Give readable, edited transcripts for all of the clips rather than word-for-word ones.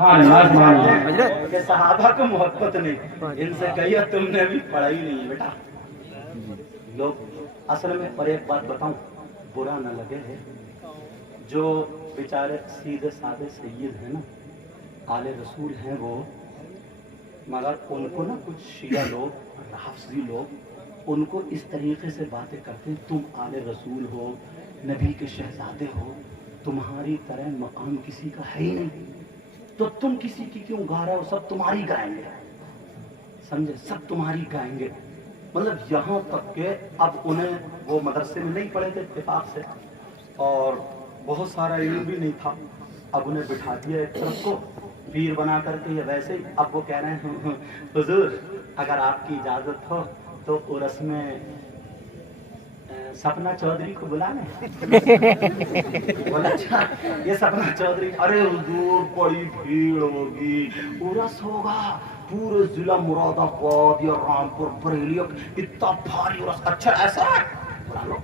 हाँ नमाज मान ली कि सहाबा को मोहब्बत नहीं, इनसे कहिए तुमने अभी पढ़ा ही नहीं है बेटा। लोग असल में, और एक बात बताऊं, बुरा न लगे है, जो बेचारे सीधे साधे सैयद हैं ना, आले रसूल हैं वो, मगर उनको ना कुछ शिया लोग, हाफिजी लोग उनको इस तरीके से बातें करते हैं, तुम आले रसूल हो, नबी के शहजादे हो, तुम्हारी तरह मकाम किसी का है ही नहीं, तो तुम किसी की क्यों गा रहे हो, सब तुम्हारी गाएंगे, समझे, सब तुम्हारी गाएंगे। मतलब यहाँ तक के अब उन्हें, वो मदरसे में नहीं पढ़े थे इत्तेफाक से, और बहुत सारा इल्म भी नहीं था, अब उन्हें बिठा दिया एक तरफ को पीर बना करके, या वैसे ही अब वो कह रहे हैं हुजूर अगर आपकी इजाजत हो तो उर्स में सपना चौधरी को बुला लें। बोला अच्छा ये सपना चौधरी, अरे हुजूर बड़ी भीड़ होगी, उर्स होगा पूरे जिला मुरादाबाद या रामपुर बरेली, इतना भारी उर्स, अच्छा ऐसा है, बुला लो।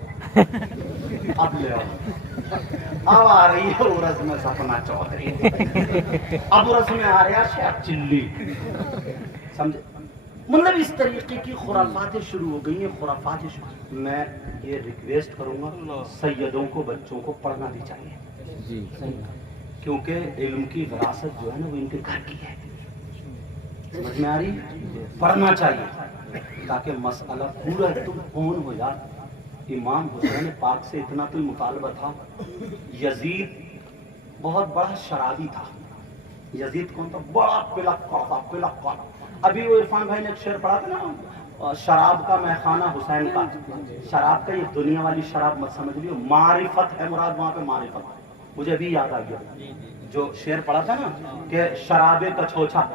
अब ले अब आ रही है उर्स में सपना चौधरी, अब उर्स में आ रहा शेख चिल्ली, समझे। मतलब इस तरीके की खुराफातें शुरू हो गई हैं, खुराफातें शुरू। मैं ये रिक्वेस्ट करूंगा सैयदों को, बच्चों को पढ़ना भी चाहिए जी, क्योंकि इल्म की विरासत जो है ना वो इनके घर की है, समझ में आ रही, पढ़ना चाहिए ताकि मसला पूरा तुम कौन हो यार। इमाम हुसैन पाक से इतना तो मुतालबा था, यजीद बहुत बड़ा शराबी था, यजीद कौन था, बड़ा पिलक्का था, पिलक्का। अभी वो इरफान भाई ने एक शेर पढ़ा था ना, शराब का मैखाना हुसैन का, शराब का ये दुनिया वाली शराब मत समझ लियो, मारिफत है मुराद, वहां पे मारिफत, मुझे अभी याद आ गया जो शेर पढ़ा था ना कि शराबे का छोछा,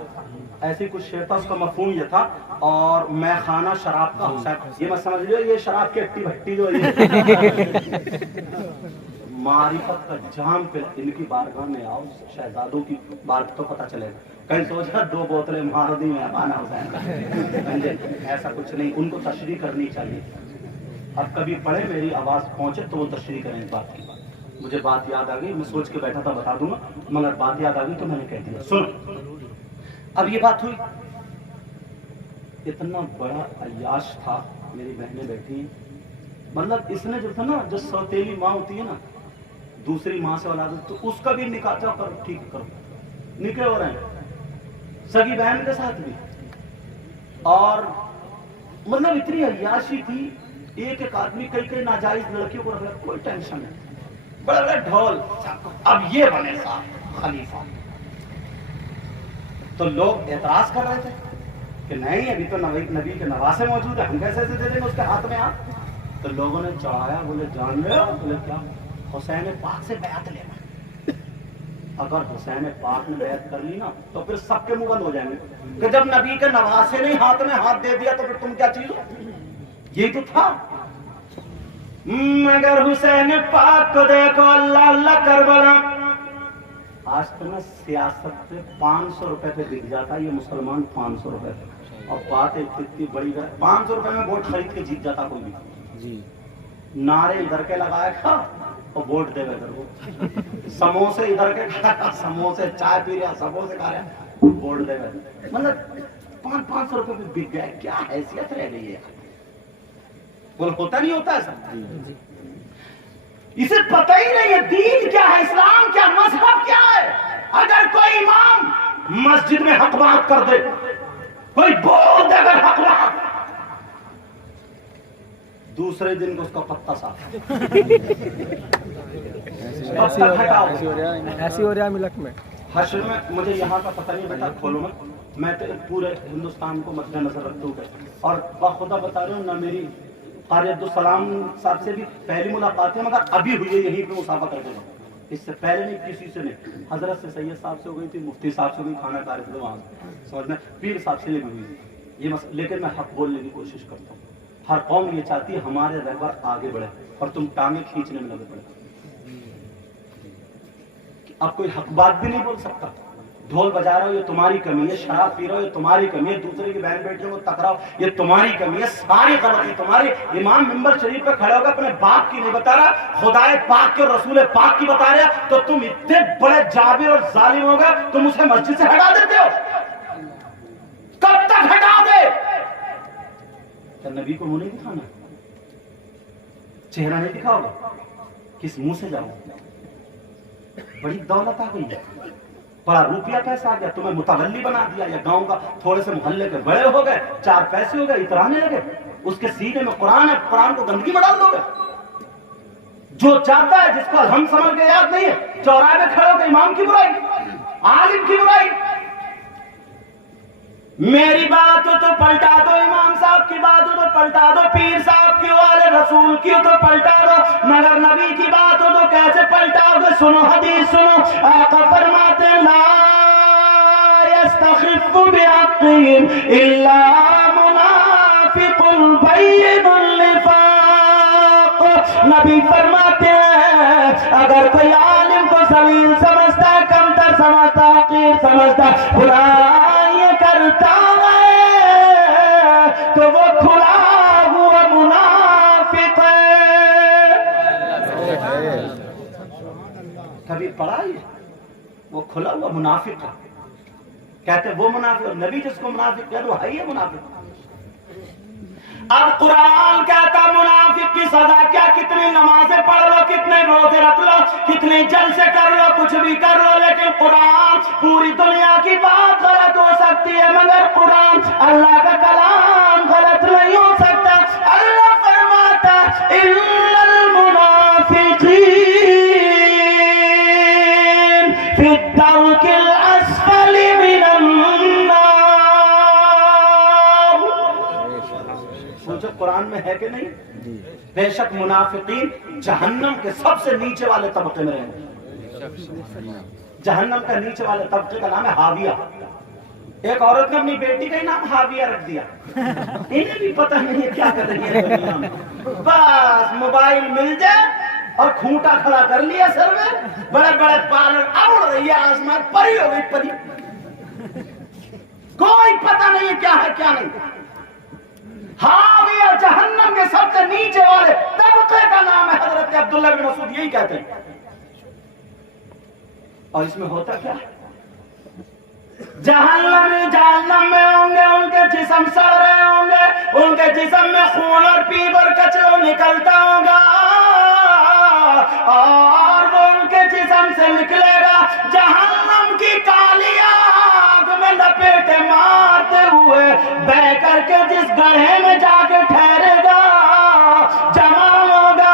ऐसे कुछ शेर था, उसका मफहूम ये था, और मैखाना शराब का हुसैन, ये मत समझ लियो ये शराब की अट्टी भट्टी जो है। मारिफत का जाम पे इनकी बारगाह में आओ, शहजादों की बात तो पता चलेगा, कहीं सोचा 2 बोतलें मार दी मैखाना हुसैन, ऐसा कुछ नहीं, उनको तशरीह करनी चाहिए। अब कभी पढ़े मेरी आवाज पहुंचे तो वो तशरीह करें इस बात की। मुझे बात याद आ गई, मैं सोच के बैठा था बता दूंगा, मगर बात याद आ गई तो मैंने कह दिया। सुनो, अब ये बात हुई, इतना बड़ा अय्याश था, मेरी बहनें बैठी, मतलब इसने जो था ना, जो सौतेली माँ होती है ना, दूसरी माँ से औलाद, तो उसका भी निकाह करो, ठीक करो, निकले हो रहे हैं सगी बहन के साथ भी, और मतलब इतनी अय्याशी थी, एक एक आदमी कई कई नाजायज लड़कियों को रख लिया, कोई टेंशन नहीं, बड़े बड़े ढोल, अब ये बने साहब खलीफा। तो लोग एतराज कर रहे थे कि नहीं अभी तो नबी के नवासे मौजूद है, हम कैसे दे देंगे उसके हाथ में हाथ। तो लोगों ने चढ़ाया, बोले जान ले, बोले क्या, हुसैन पाक से बैत लेना, अगर हुसैन पाक ने बैत कर ली ना तो फिर सबके मुंह बंद हो जाएंगे कि जब नबी के नवासे ने हाथ में हाथ दे दिया तो फिर तुम क्या चीज हो, यही तो था। मगर हुसैन पाक को देखो, अल्लाह अल्लाह कर बोला, आज तो ना सियासत पे 500 रुपए पे बिक जाता है ये मुसलमान, 500 रुपए पे, और बात इतनी बड़ी, 500 रुपए में वोट खरीद के जीत जाता कोई भी जी। नारे इधर के लगाएगा और वोट देगा इधर को, समोसे इधर के खाएगा, समोसे, चाय पी रहा, समोसे खा रहा, वोट देगा, मतलब 500 रुपए पे बिक गया, क्या हैसियत रह गई है, बोल होता नहीं होता ऐसा, इसे पता ही नहीं है दीन क्या है, इस्लाम क्या, मजहब क्या है। अगर कोई इमाम मस्जिद में हक बात कर दे, कोई बोल दे अगर हक बात, दूसरे दिन को उसका पत्ता साफ ऐसी हो रहा है मिलक में, हश्र में। मुझे यहाँ का पता नहीं बेटा, खोलो मत, मैं तो पूरे हिंदुस्तान को मद्देनजर रखते हुए, और खुदा बता रहे हूँ ना, मेरी क़ारी अब्दुल-सलाम साहब से भी पहली मुलाकात है, मगर अभी हुई है यहीं पे मुसाफा करते हैं, इससे पहले नहीं, किसी से नहीं। हजरत से सैयद साहब से हो गई थी, मुफ्ती साहब से भी खाना खा रहे थे वहाँ, समझ में, पीर साहब से भी हुई ये लेकिन मैं हक बोलने की कोशिश करता हूँ। हर कौम ये चाहती है हमारे रहबर आगे बढ़े, और तुम टांगे खींचने में लगे पड़े। अब कोई हक बात भी नहीं बोल सकता, ढोल बजा रहे हो ये तुम्हारी कमी है, शराब पी रहे हो ये तुम्हारी कमी है, दूसरे की बहन बेटियों को टकराओ ये तुम्हारी कमी है, सारी गलती तुम्हारी। इमाम मिंबर शरीफ पे खड़े होकर अपने बाप की नहीं बता रहा, खुदाए पाक के रसूल पाक की बता रहा, तो तुम इतने बड़े जाबिर और जालिम हो गए, तुम उसे मस्जिद से हटा देते हो। कब तक हटा दे? तो नबी को मुंह नहीं दिखाना, चेहरा नहीं दिखाओगे, किस मुंह से जाओ? बड़ी दौलत आ गई है, बड़ा रुपया पैसा आ गया, तुम्हें मुतवल्ली बना दिया, या गांव का थोड़े से मोहल्ले के बड़े हो गए, 4 पैसे हो गए, इतराने लगे, उसके सीने में कुरान है, कुरान को गंदगी में डाल दोगे। जो चाहता है, जिसको हम समझ के याद नहीं है, चौराहे में खड़े होकर इमाम की बुराई, आलिम की बुराई, मेरी बात हो तो पलटा दो, इमाम साहब की बात हो तो पलटा दो, पीर साहब की वाले रसूल की हो तो पलटा दो, मगर नबी की बात हो तो कैसे पलटाओगे? सुनो हदीस सुनो, आका फरमाते ला यस्तखिफु बिअक्लिहिम इल्ला मुनाफिकुल बय्यिनुल निफाक। नबी फरमाते हैं अगर कोई आलिम को जलील समझता, कमतर समझता, हकीर समझता, बुराई करता है तो वो खुला हुआ मुनाफिक है। कभी पढ़ा है वो खुला हुआ मुनाफिक है, कहते वो मुनाफिक, नबी जिसको मुनाफिक कह दो है ये मुनाफिक। अब कुरान कहता मुनाफिक की सजा क्या? कितनी नमाजें पढ़ लो, कितने रोजे रख लो, कितने जलसे कर लो, कुछ भी कर लो, लेकिन कुरान, पूरी दुनिया की बात गलत हो सकती है मगर कुरान अल्लाह का कलाम गलत नहीं हो सकता। अल्लाह फरमाता इल्लल मुनाफिकीन फी दर्किल अस्फली मिनन नार। सोचो कुरान में है कि नहीं? बेशक मुनाफिकीन जहन्नम के सबसे नीचे वाले तबके में रहेंगे। जहन्नम का नीचे वाले तबके का नाम है हाविया। एक औरत ने अपनी बेटी का ही नाम हाविया रख दिया, इन्हें भी पता नहीं है क्या कर रही है दुनिया में। बस मोबाइल मिल जाए और खूंटा खड़ा कर लिया सर में, बड़े बड़े पार्लर उड़ रही है, आसमान परी हो गई परी, कोई पता नहीं है क्या है क्या नहीं। हाविया जहन्नम के सबसे नीचे वाले तबके का नाम है। हजरत अब्दुल्ला बिन मसूद यही कहते हैं। और इसमें होता क्या? जहन्नम में होंगे, उनके जिस्म सड़ रहे होंगे, उनके जिस्म में खून और पीप और कचरा निकलता होगा और वो उनके जिस्म से निकलेगा जहन्नम की काली आग में लपेटे मारते हुए बह करके जिस गड्ढे में जाके ठहरेगा, जमा होगा,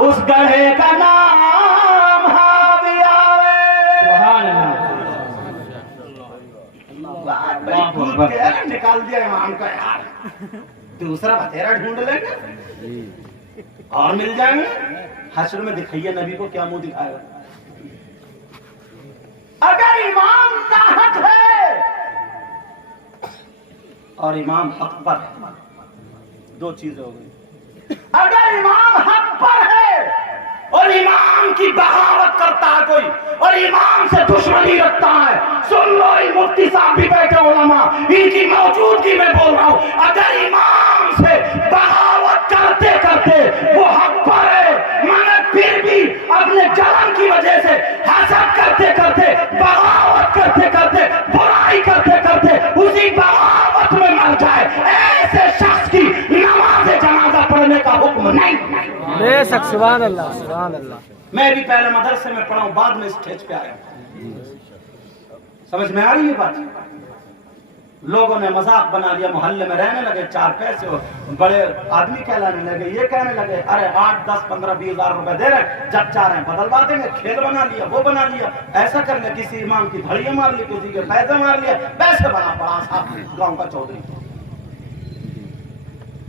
उस गड्ढे का नाम हाविया है। निकाल दिया इमाम का यार, दूसरा बतेरा ढूंढ लेंगे और मिल जाएंगे। हश्र में दिखाइए नबी को क्या मुंह दिखाएगा। अगर इमाम नाहक है और इमाम हक पर है, दो चीजें हो गई। अगर इमाम हक पर है और इमाम की बगावत करता है कोई और इमाम से दुश्मनी रखता है, सुन लो मुफ्ती साहब भी बैठे उलमा, इनकी मौजूदगी में बोल रहा हूं, अगर इमाम से बगावत करते करते वो हक पर है मगर फिर भी अपने जलन की वजह से हसद करते करते, बगावत करते करते, बुराई करते करते उसी बगावत में मर जाए, ऐसे शख्स की नमाज जनाजा पढ़ने का हुक्म नहीं। बेशक, सुभान अल्लाह, सुभान अल्लाह। मैं भी पहले मदरसे में पढ़ा हूं, बाद में स्टेज पे आया। समझ में आ रही है बात? लोगों ने मजाक बना लिया, मोहल्ले में रहने लगे, 4 पैसे हो, बड़े आदमी कहलाने लगे, ये कहने लगे अरे 8, 10, 15, 20 हजार रुपए दे रहे, जब चाह रहे हैं बदलवा देंगे, खेल बना लिया, वो बना लिया, ऐसा कर लिया, किसी इमाम की धड़िया मार ली, किसी के पैसे मार लिया, पैसे बना पड़ा साहब गांव का चौधरी,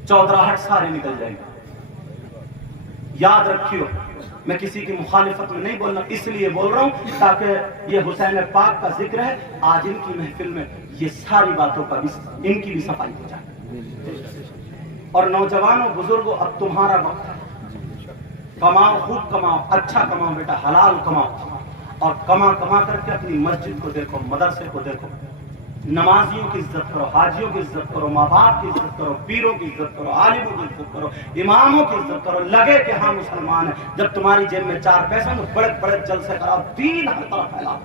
चौधराहट सारी निकल जाएगी। याद रखियो, मैं किसी की मुखालिफत में नहीं बोलना, इसलिए बोल रहा हूं ताकि ये हुसैन पाक का जिक्र है, आज इनकी महफिल में ये सारी बातों का भी, इनकी भी सफाई हो जाए। और नौजवानों बुजुर्गों, अब तुम्हारा वक्त है, कमाओ, खूब कमाओ, अच्छा कमाओ बेटा, हलाल कमाओ, اور کما کما کر کے اپنی مسجد کو دیکھو، مدرسے کو دیکھو، نمازیوں کی عزت کرو، حاجیوں کی عزت کرو، ماں باپ کی عزت کرو، پیروں کی عزت کرو، عالموں کی عزت کرو، اماموں کی عزت کرو، لگے کہ ہاں مسلمان ہیں۔ جب تمہاری جیب میں 4 پیسے تو بڑے بڑے جلسے کراؤ، دین ہر طرف پھیلاؤ۔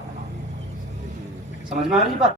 سمجھ میں آ رہی بات؟